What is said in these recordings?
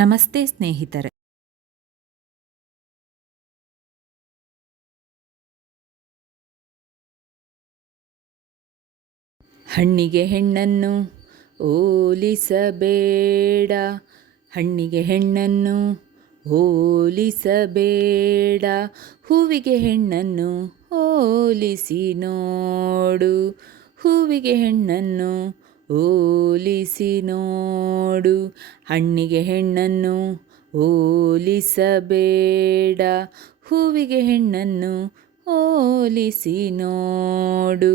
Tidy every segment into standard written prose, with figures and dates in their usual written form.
ನಮಸ್ತೆ ಸ್ನೇಹಿತರೆ. ಹಣ್ಣಿಗೆ ಹೆಣ್ಣನ್ನು ಹೋಲಿಸಬೇಡ, ಹಣ್ಣಿಗೆ ಹೆಣ್ಣನ್ನು ಹೋಲಿಸಬೇಡ, ಹೂವಿಗೆ ಹೆಣ್ಣನ್ನು ಹೋಲಿಸಿ ನೋಡು, ಹೂವಿಗೆ ಹೆಣ್ಣನ್ನು ಹೋಲಿಸಿ ನೋಡು. ಹಣ್ಣಿಗೆ ಹೆಣ್ಣನ್ನು ಹೋಲಿಸಬೇಡ, ಹೂವಿಗೆ ಹೆಣ್ಣನ್ನು ಹೋಲಿಸಿ ನೋಡು.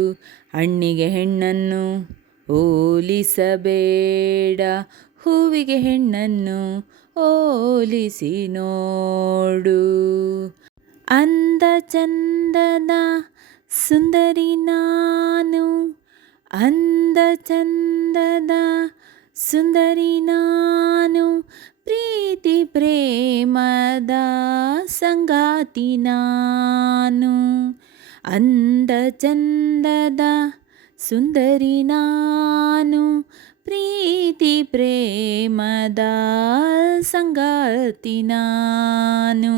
ಹಣ್ಣಿಗೆ ಹೆಣ್ಣನ್ನು ಹೋಲಿಸಬೇಡ, ಹೂವಿಗೆ ಹೆಣ್ಣನ್ನು ಹೋಲಿಸಿ ನೋಡು. ಅಂದ ಚಂದದ ಸುಂದರಿ ನಾನು, ಅಂದ ಚಂದದ ಸುಂದರಿ ನಾನು, ಪ್ರೀತಿ ಪ್ರೇಮದ ಸಂಗಾತಿ ನಾನು. ಅಂದ ಚಂದದ ಸುಂದರಿ ನಾನು, ಪ್ರೀತಿ ಪ್ರೇಮದ ಸಂಗಾತಿ ನಾನು.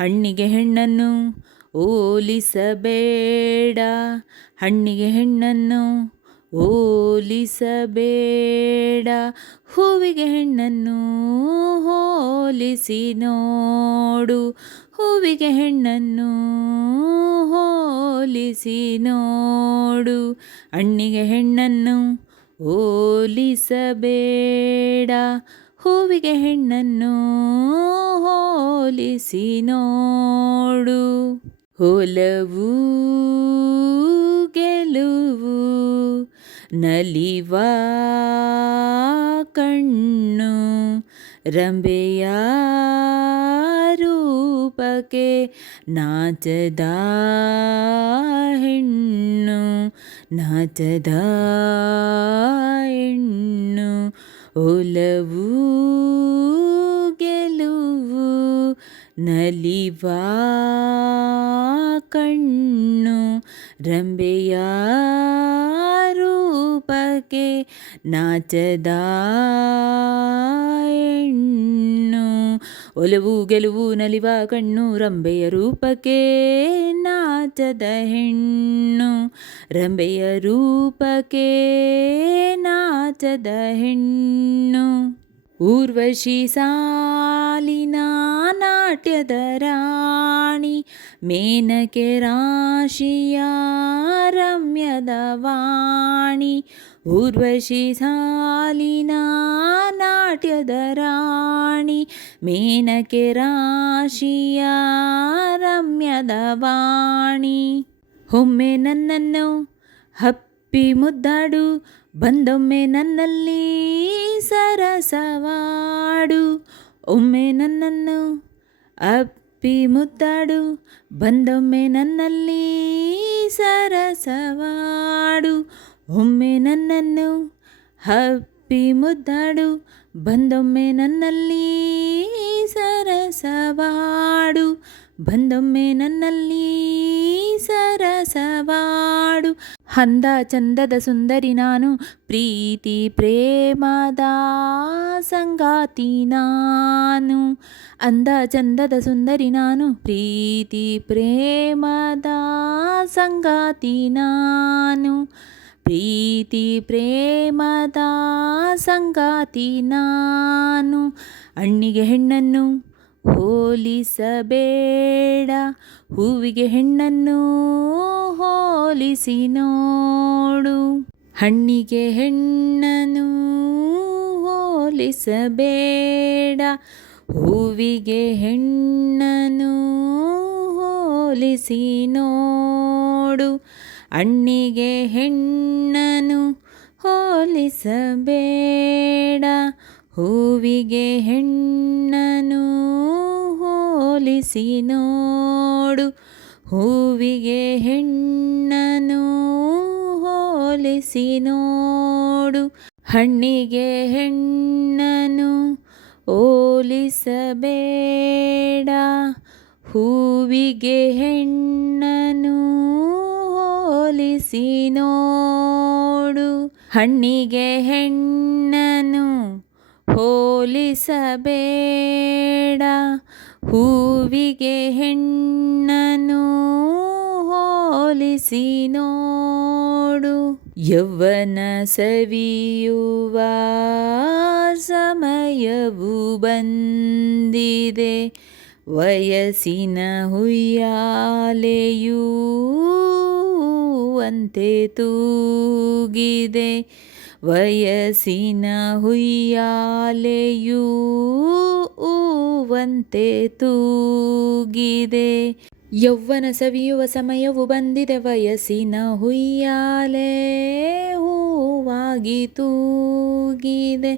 ಹಣ್ಣಿಗೆ ಹೆಣ್ಣನ್ನು ಹೋಲಿಸಬೇಡ, ಹಣ್ಣಿಗೆ ಹೆಣ್ಣನ್ನು ಹೋಲಿಸಬೇಡ, ಹೂವಿಗೆ ಹೆಣ್ಣನ್ನು ಹೋಲಿಸಿ ನೋಡು, ಹೂವಿಗೆ ಹೆಣ್ಣನ್ನು ಹೋಲಿಸಿ ನೋಡು. ಹಣ್ಣಿಗೆ ಹೆಣ್ಣನ್ನು ಹೋಲಿಸಬೇಡ, ಹೂವಿಗೆ ಹೆಣ್ಣನ್ನು ಹೋಲಿಸಿ ನೋಡು. ಒಲವು ಗೆಲುವು ನಲಿವ ಕಣ್ಣು, ರಂಬೆಯ ರೂಪಕ್ಕೆ ನಾಚದ ಹೆಣ್ಣು, ನಾಚದ ಹೆಣ್ಣು. ಒಲವು ಗೆಲುವು ನಲಿವ ಕಣ್ಣು, ರಂಬೆಯ ರೂಪಕ್ಕೆ ನಾಚದ ಹೆಣ್ಣು. ಒಲವು ಗೆಲುವು ನಲಿವ ಕಣ್ಣು, ರಂಬೆಯ ರೂಪಕ್ಕೆ ನಾಚದ ಹೆಣ್ಣು, ರಂಬೆಯ ರೂಪಕ್ಕೆ ನಾಚದ ಹೆಣ್ಣು. ಊರ್ವಶಿ ಸಾಲಿನ ನಾಟ್ಯದ ರಾಣಿ, ಮೇನಕೆ ರಾಶಿಯ ರಮ್ಯದ ವಾಣಿ. ಊರ್ವಶಿ ಸಾಲಿನ ನಾಟ್ಯದ ರಾಣಿ, ಮೇನಕೆ ರಾಶಿಯ ರಮ್ಯದ ವಾಣಿ. ಒಮ್ಮೆ ನನ್ನನ್ನು ಹಪ್ಪಿ ಮುದ್ದಾಡು, ಬಂದೊಮ್ಮೆ ನನ್ನಲ್ಲಿ ಸರಸವಾಡು. ಒಮ್ಮೆ ನನ್ನನ್ನು ಅಪ್ಪಿ ಮುದ್ದಾಡು, ಬಂದೊಮ್ಮೆ ನನ್ನಲ್ಲಿ ಸರಸವಾಡು. ಒಮ್ಮೆ ನನ್ನನ್ನು ಹಪ್ಪಿ ಮುದ್ದಾಡು, ಬಂದೊಮ್ಮೆ ನನ್ನಲ್ಲಿ ಸರಸವಾಡು, ಬಂದೊಮ್ಮೆ ನನ್ನಲ್ಲಿ ಸರಸವಾಡು. ಅಂದ ಚಂದದ ಸುಂದರಿ ನಾನು, ಪ್ರೀತಿ ಪ್ರೇಮದ ಸಂಗಾತಿ ನಾನು. ಅಂದ ಚಂದದ ಸುಂದರಿ ನಾನು, ಪ್ರೀತಿ ಪ್ರೇಮದ ಸಂಗಾತಿ ನಾನು, ಪ್ರೀತಿ ಪ್ರೇಮದ ಸಂಗಾತಿ ನಾನು. ಹಣ್ಣಿಗೆ ಹೆಣ್ಣನ್ನು ಹೋಲಿಸಬೇಡ, ಹೂವಿಗೆ ಹೆಣ್ಣನ್ನು ಹೋಲಿಸಿ ನೋಡು. ಹಣ್ಣಿಗೆ ಹೆಣ್ಣನ್ನು ಹೋಲಿಸಬೇಡ, ಹೂವಿಗೆ ಹೆಣ್ಣನ್ನು ಹೋಲಿಸಿ ನೋಡು. ಹಣ್ಣಿಗೆ ಹೆಣ್ಣನ್ನು ಹೋಲಿಸಬೇಡ, ಹೂವಿಗೆ ಹೆಣ್ಣನ್ನು ಹೋಲಿಸಿ ನೋಡು, ಹೂವಿಗೆ ಹೆಣ್ಣನ್ನು ಹೋಲಿಸಿ ನೋಡು. ಹಣ್ಣಿಗೆ ಹೆಣ್ಣನ್ನು ಹೋಲಿಸಬೇಡ, ಹೂವಿಗೆ ಹೆಣ್ಣನ್ನು ಹೋಲಿಸಿ ನೋಡು. ಹಣ್ಣಿಗೆ ಹೆಣ್ಣನ್ನು ಹೋಲಿಸಬೇಡ ಹೂವಿಗೆ ಹೆಣ್ಣನು ಹೋಲಿಸಿ ನೋಡು. ಯೌವನ ಸವಿಯುವ ಸಮಯವು ಬಂದಿದೆ, ವಯಸ್ಸಿನ ಹುಯ್ಯಾಲೆಯೂ ಅಂತೆ ತೂಗಿದೆ. ವಯಸ್ಸಿನ ಹುಯ್ಯಾಲೆಯೂ ವಂತೆ ತೂಗಿದೆ. ಯೌವನ ಸವಿಯುವ ಸಮಯವು ಬಂದಿದೆ, ವಯಸ್ಸಿನ ಹುಯ್ಯಾಲೆ ಹೂವಾಗಿ ತೂಗಿದೆ.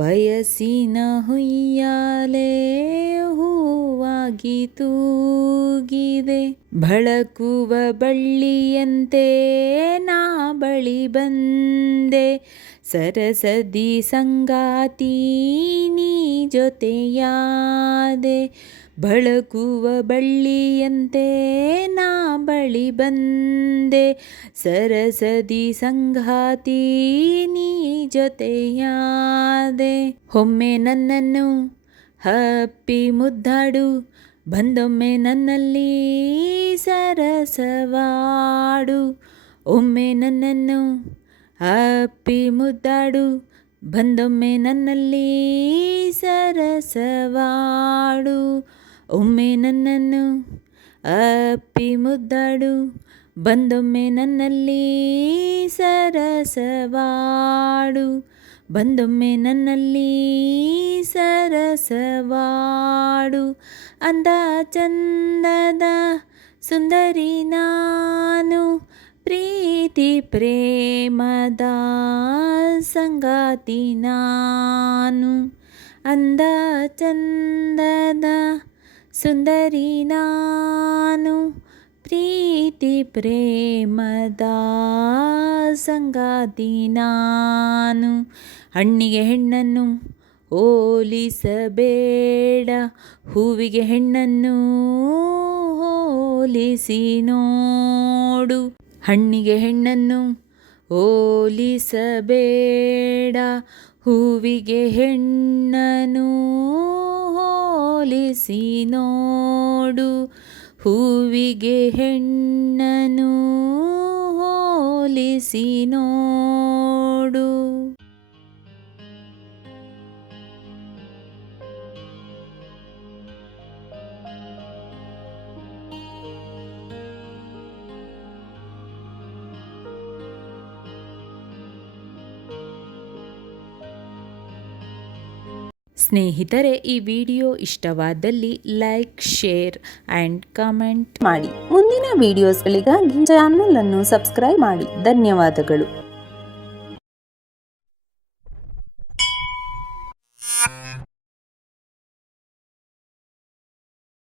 ವಯಸ್ಸಿನ ಹುಯ್ಯಾಲೆ ಹೂವಾಗಿ ತೂಗಿದೆ. ಬಳಕುವ ಬಳ್ಳಿಯಂತೆ ನಾ ಬಳಿ ಬಂದೆ, ಸರಸದಿ ಸಂಗಾತಿ ನೀ ಜೊತೆಯಾದೆ. ಬಳಕುವ ಬಳ್ಳಿಯಂತೆ ನಾ ಬಳಿ ಬಂದೆ, ಸರಸದಿ ಸಂಗಾತಿ ನೀ ಜೊತೆಯಾದೆ. ಒಮ್ಮೆ ನನ್ನನ್ನು ಹಪ್ಪಿ ಮುದ್ದಾಡು, ಬಂದೊಮ್ಮೆ ನನ್ನಲ್ಲಿ ಸರಸವಾಡು. ಒಮ್ಮೆ ನನ್ನನ್ನು ಹಪ್ಪಿ ಮುದ್ದಾಡು, ಬಂದೊಮ್ಮೆ ನನ್ನಲ್ಲಿ ಸರಸವಾಡು. ಒಮ್ಮೆ ನನ್ನನ್ನು ಅಪ್ಪಿ ಮುದ್ದಾಡು, ಬಂದೊಮ್ಮೆ ನನ್ನಲ್ಲಿ ಸರಸವಾಡು. ಬಂದೊಮ್ಮೆ ನನ್ನಲ್ಲಿ ಸರಸವಾಡು. ಅಂದ ಚಂದದ ಸುಂದರಿ ನಾನು, ಪ್ರೀತಿ ಪ್ರೇಮದ ಸಂಗಾತಿ ನಾನು. ಅಂದ ಚಂದದ ಸುಂದರಿ ನಾನು, ಪ್ರೀತಿ ಪ್ರೇಮದ ಸಂಗಾತಿ ನಾನು. ಹಣ್ಣಿಗೆ ಹೆಣ್ಣನ್ನು ಹೋಲಿಸಬೇಡ, ಹೂವಿಗೆ ಹೆಣ್ಣನ್ನು ಹೋಲಿಸಿ ನೋಡು. ಹಣ್ಣಿಗೆ ಹೆಣ್ಣನ್ನು ಹೋಲಿಸಬೇಡ, ಹೂವಿಗೆ ಹೆಣ್ಣನು ಹೋಲಿಸಿ ನೋಡು. ಹೂವಿಗೆ ಹೆಣ್ಣನು ಹೋಲಿಸಿ ನೋಡು. ಸ್ನೇಹಿತರೆ, ಈ ವಿಡಿಯೋ ಇಷ್ಟವಾದಲ್ಲಿ ಲೈಕ್, ಶೇರ್ ಆ್ಯಂಡ್ ಕಮೆಂಟ್ ಮಾಡಿ. ಮುಂದಿನ ವಿಡಿಯೋಸ್ಗಳಿಗಾಗಿ ಚಾನಲ್ ಅನ್ನು ಸಬ್ಸ್ಕ್ರೈಬ್ ಮಾಡಿ. ಧನ್ಯವಾದಗಳು.